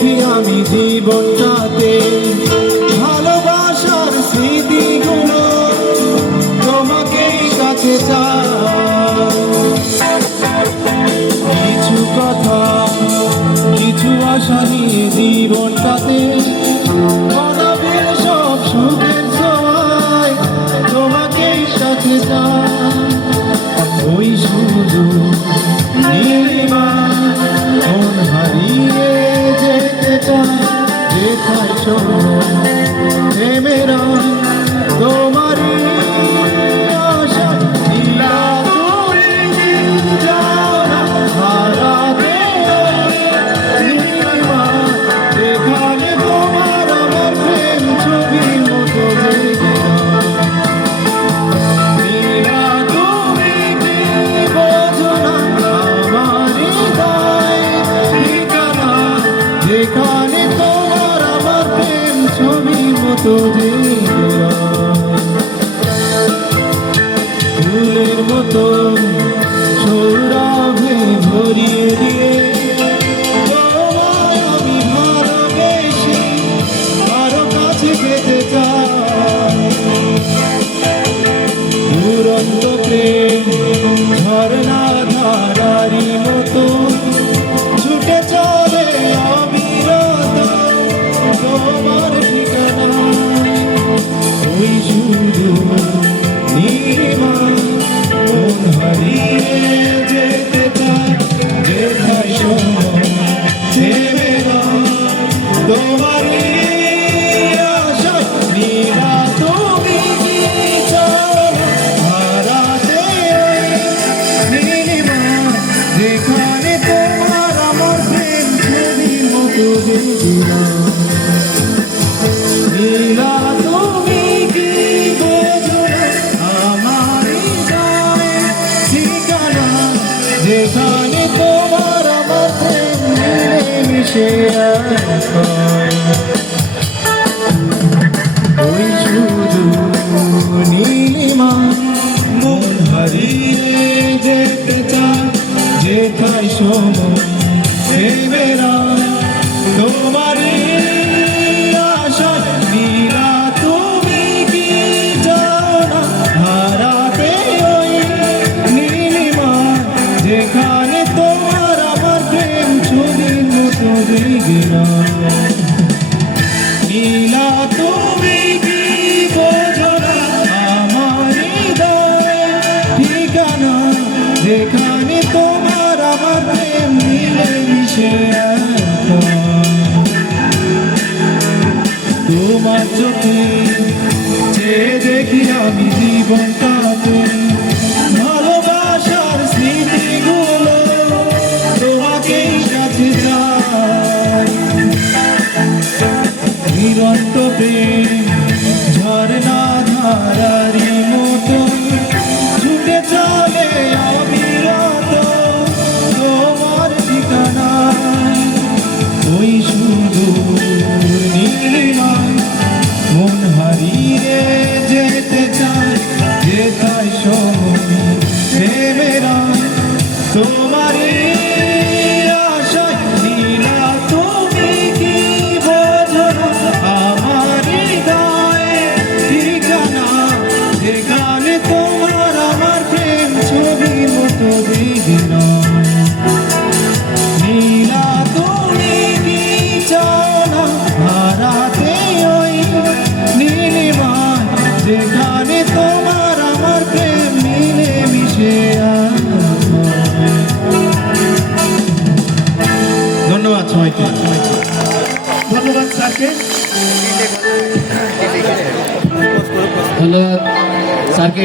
দেখি আমি জীবনটাতে ভালোবাসার স্মৃতিগুলো তোমাকেই কাছে চাই। কিছু কথা কিছু আশা নিয়ে জীবনটাতে মানবের সব সুখের সময় তোমাকেই সাথে চাই। ওই শুধু নীলিমা মন হারিয়ে যেতে চায় যেথায় সময় থেমে রয় তোমারই আশা। নীলা তুমি যাও না হারাতে নীলিমা, যেখানে তোমার আমার প্রেম ছবির মতো জেগে নীলা তুমি কি বোঝো না আমার হৃদয় ঠিকানা, যেখানে তোমার আমার প্রেম ছবির মতো জেগে ফুলের মতো সৌরভে ভরিয়ে দিয়ে তোমায় আমি ভালোবেসে আরো কাছে পেতে চাই। দুরন্ত প্রেম ঝরনা ধারারি মতো ছুটে চলে অবিরত তোমার ঠিকানা। ওই শুধু নীলিমা মন হারিয়ে যেতে চায় যেথায় সময় থেমে রয় তোমারই আশায়। নীলা তুমি কি চাও হারাতে নীলিমা, যেখানে তোমার আমার প্রেম ছবির মতো জেগে নীলা তুমি কি বোঝো না আমার হৃদয় ঠিকানা, যেখানে তোমার আমার প্রেম মিলেমিশে এক হয়। ওই শুধু নীলিমা মন হারিয়ে যেতে চায় যেথায় সময় থেমে রয় তোমারই আশায়। নীলা তুমি কি চাও না হারাতে ওই নীলিমা, যেখানে তোমার আমার প্রেম ছবির মতো জেগে রয়। নীলা তুমি কি বোঝো না আমার হৃদয় ঠিকানা, যেখানে তোমার আমার প্রেম মিলেমিশে এক হয়। তোমার চোখে চেয়ে দেখি আমি জীবনটাতে ভালোবাসার স্মৃতিগুলো তোমাকেই কাছে চাই। নিরন্ত প্রেম ঝরনা ধারারি মতো ছুটে চলে অবিরত তোমার ঠিকানা। ওই শুধু নীলিমা মন হারিয়ে যেতে চায় যেথায় সময় থেমে রয় তোমারই আশায়। নীলা তুমি কি বোঝো না আমার হৃদয় ঠিকানা, যেখানে তোমার আমার প্রেম ছবির মতো জেগে রয়। নীলা তুমি কি চাও না হারাতে ওই নীলিমা, যেখানে তোমার আমার প্রেম মিলেমিশে এক হয়। ধন্যবাদ সবাইকে। ধন্যবাদ স্যারকে। ধন্যবাদ স্যারকে।